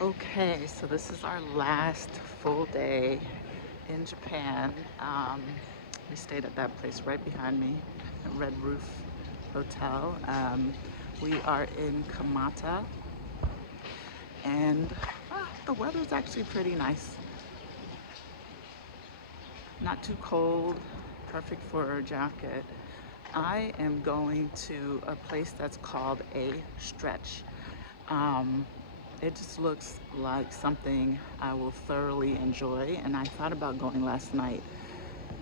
Okay, so this is our last full day in Japan. We stayed at that place right behind me, a Red Roof Hotel. We are in Kamata, and the weather's actually pretty nice. Not too cold, perfect for a jacket. I am going to a place that's called a stretch. Um, it just looks like something I will thoroughly enjoy, and I thought about going last night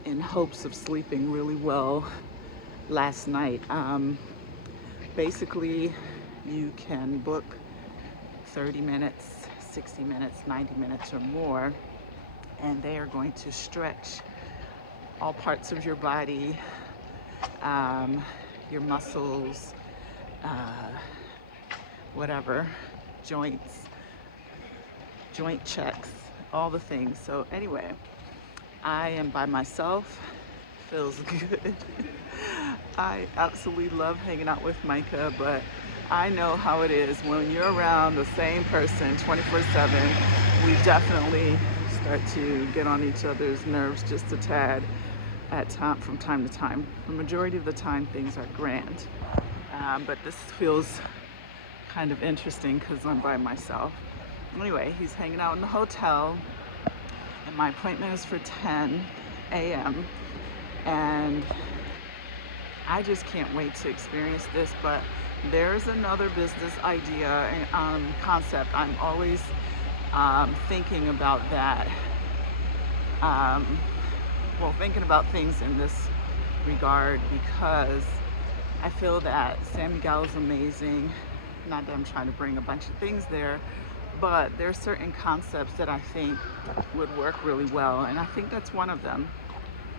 in hopes of sleeping really well last night. Basically, you can book 30 minutes, 60 minutes, 90 minutes, or more, and they are going to stretch all parts of your body, um, your muscles, uh, whatever, joints, joint checks, all the things. So, anyway, I am by myself. Feels good. I absolutely love hanging out with Micah, but I know how it is when you're around the same person 24/7. We definitely start to get on each other's nerves just a tad from time to time. The majority of the time, things are grand, but this feels kind of interesting because I'm by myself. Anyway, he's hanging out in the hotel, and my appointment is for 10 a.m. and I just can't wait to experience this. But there's another business idea and concept. I'm always thinking about that. Um, well, thinking about things in this regard because I feel that San Miguel is amazing. Not that I'm trying to bring a bunch of things there, but there's certain concepts that I think would work really well, and I think that's one of them.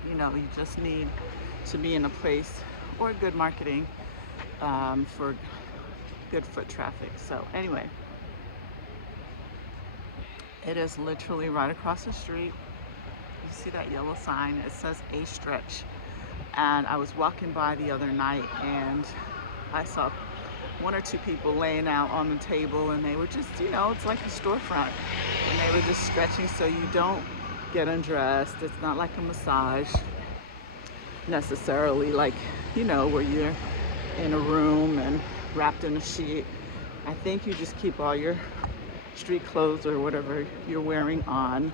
You just need to be in a place or good marketing for good foot traffic. So anyway, it is literally right across the street. You see that yellow sign? It says A Stretch. And I was walking by the other night and I saw one or two people laying out on the table, and they were just, it's like a storefront. And they were just stretching so you don't get undressed. It's not like a massage necessarily, like, where you're in a room and wrapped in a sheet. I think you just keep all your street clothes or whatever you're wearing on.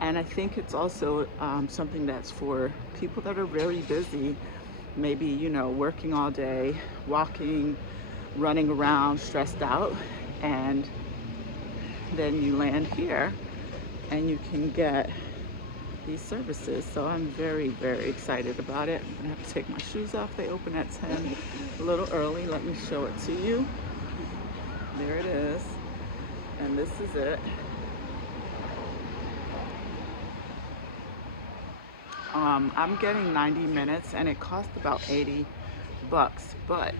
And I think it's also something that's for people that are very busy, maybe, working all day, walking, running around, stressed out. And then you land here and you can get these services. So I'm very, very excited about it. I'm gonna have to take my shoes off. They open at 10, a little early. Let me show it to you. There it is. And this is it. I'm getting 90 minutes and it cost about 80 bucks, but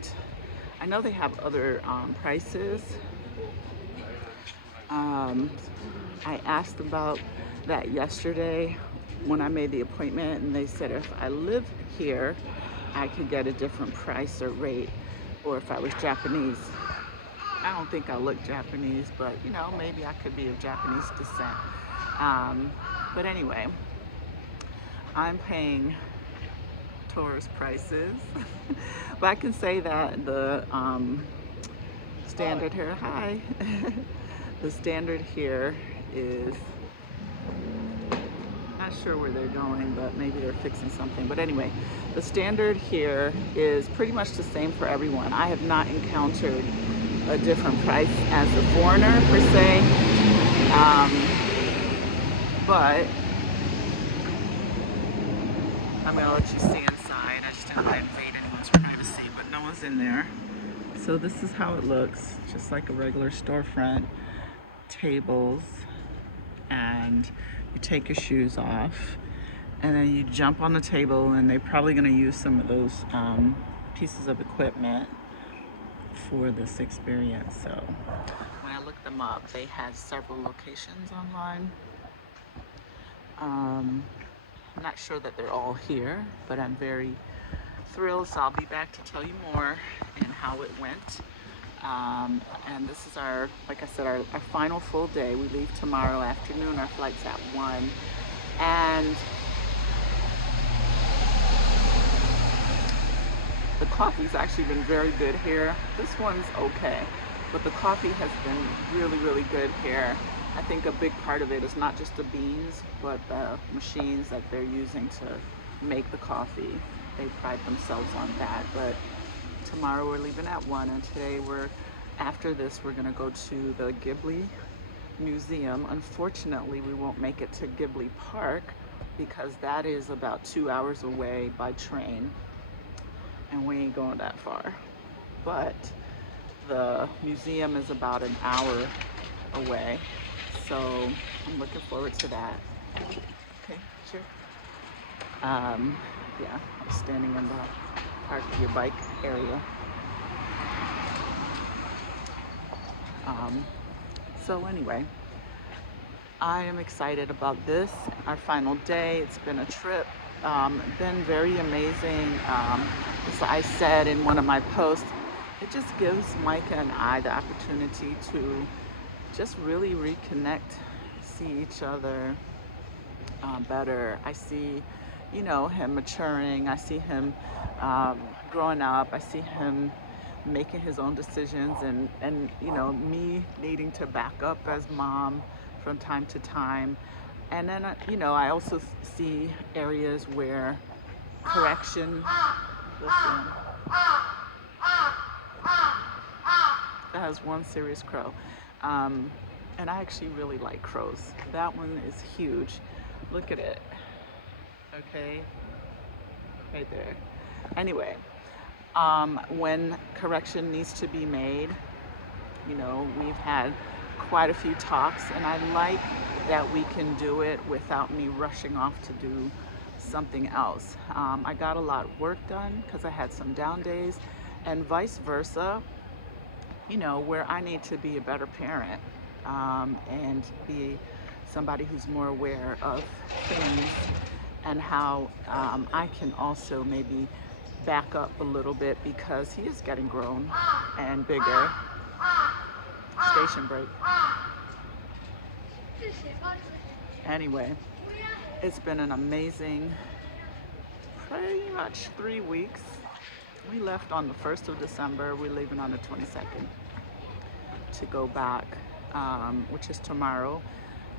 I know they have other prices. I asked about that yesterday when I made the appointment, and they said if I live here, I could get a different price or rate, or if I was Japanese. I don't think I look Japanese, but maybe I could be of Japanese descent. But anyway, I'm paying tourist prices, but I can say that the standard here, hi, the standard here is, not sure where they're going, but maybe they're fixing something. But anyway, the standard here is pretty much the same for everyone. I have not encountered a different price as a foreigner per se, but I'm gonna let you see inside. I just didn't invade anyone's privacy, but no one's in there. So this is how it looks, just like a regular storefront. Tables, and you take your shoes off, and then you jump on the table, and they're probably gonna use some of those pieces of equipment for this experience. So when I looked them up, they had several locations online. I'm not sure that they're all here, but I'm very thrilled. So I'll be back to tell you more and how it went. And this is our, like I said, our final full day. We leave tomorrow afternoon. Our flight's at 1. And the coffee's actually been very good here. This one's okay, but the coffee has been really, really good here. I think a big part of it is not just the beans, but the machines that they're using to make the coffee. They pride themselves on that. But tomorrow we're leaving at 1, and today after this, we're gonna go to the Ghibli Museum. Unfortunately, we won't make it to Ghibli Park because that is about 2 hours away by train, and we ain't going that far. But the museum is about an hour away, so I'm looking forward to that. Okay, sure. Yeah, I'm standing in the park your bike area. So anyway, I am excited about this, our final day. It's been a trip, been very amazing. As I said in one of my posts, it just gives Micah and I the opportunity to just really reconnect, see each other better. I see, him maturing. I see him growing up. I see him making his own decisions, and me needing to back up as mom from time to time. And then I also see areas where correction. Listen, that has one serious crow. And I actually really like crows. That one is huge. Look at it. Okay, right there. Anyway, when correction needs to be made, we've had quite a few talks, and I like that we can do it without me rushing off to do something else. I got a lot of work done because I had some down days, and vice versa, where I need to be a better parent, and be somebody who's more aware of things, and how I can also maybe back up a little bit because he is getting grown and bigger. Station break. Anyway, it's been an amazing, pretty much 3 weeks. We left on the 1st of December. We're leaving on the 22nd to go back, which is tomorrow,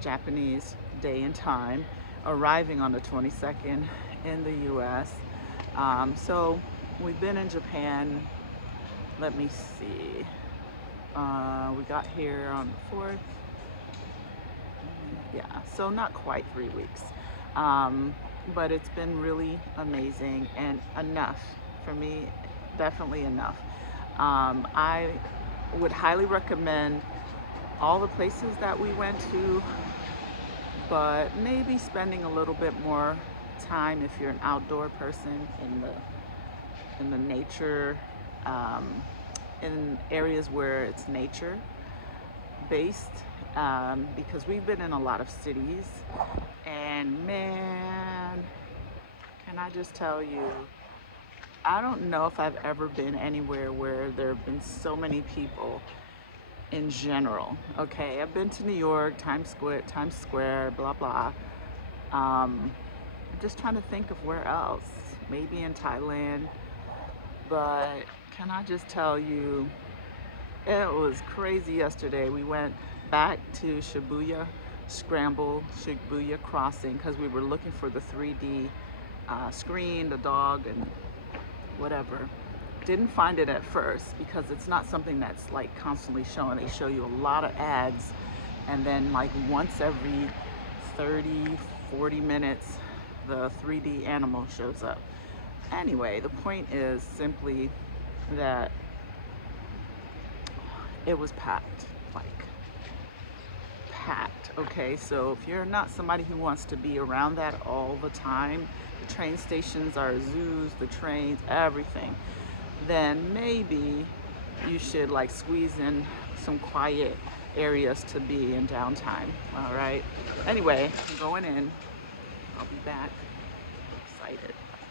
Japanese day and time, arriving on the 22nd in the US. So we've been in Japan, let me see, we got here on the 4th. Yeah, so not quite 3 weeks, but it's been really amazing and enough for me, definitely enough. I would highly recommend all the places that we went to, but maybe spending a little bit more time if you're an outdoor person in the nature, in areas where it's nature based, because we've been in a lot of cities, and man, can I just tell you, I don't know if I've ever been anywhere where there have been so many people in general. Okay, I've been to New York, Times Square, blah blah. I'm just trying to think of where else, maybe in Thailand, but can I just tell you, it was crazy yesterday. We went back to Shibuya crossing, because we were looking for the 3D screen, the dog and whatever. Didn't find it at first because it's not something that's like constantly showing. They show you a lot of ads, and then like once every 30-40 minutes the 3D animal shows up. Anyway, the point is simply that it was packed, like packed. Okay, so if you're not somebody who wants to be around that all the time, the train stations are zoos, the trains, everything, then maybe you should like squeeze in some quiet areas to be in downtime. All right, anyway, I'm going in. I'll be back. Excited.